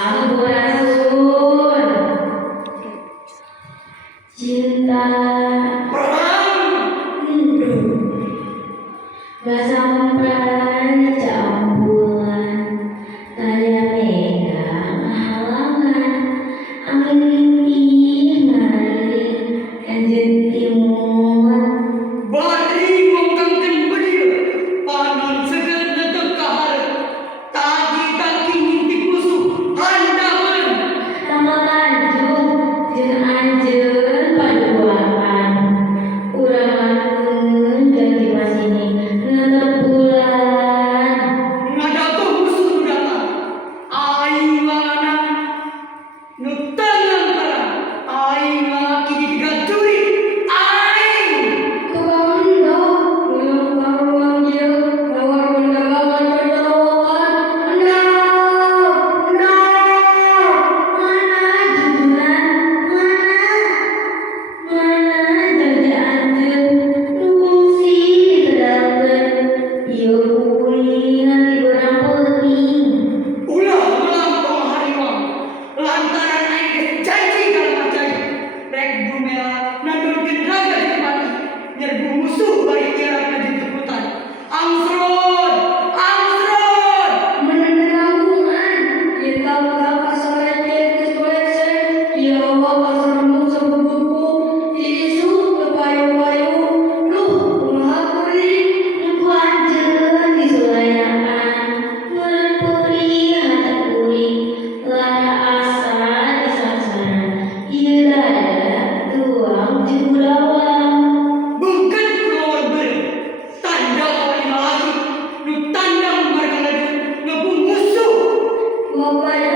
Ampurasun cinta Gasampan campuran Taya megang halangan Angin ngalir Kanjeng timur Bari mengkangkan bedir panon segan netek kahar tadi tadi ngintip musuh handaman Tama tanjung jeung anjeun paduaan Urang janji masini ngetep bulan ngadaku musuh datang aing lanang nu tenang perang aing laki diganturi aing Kebangun belum panggil nawar undangan tertawakan mana jujuran mana janji anjeun nu kungsi tedangkeun ieu kulingan ti urang penting ulah melampau harimau lantaran aing geus janji kalau macai rek bumela nandurkeun raga di mati nyerbu musuh bari tiarap ke hutan angsrod angsrod menenangkan kita bakal sareke geus golesen ya Allah pasarmu sebubuku isu kepayu-payu luh kumaha kuring nu anjeun disulayakan meulpeuri hata kuring lara asa disaksana ieu dada tuang jeung budawang Bukan keluar beri tanda awal lagi nu tandang barang lagi ngebung musuh Bapak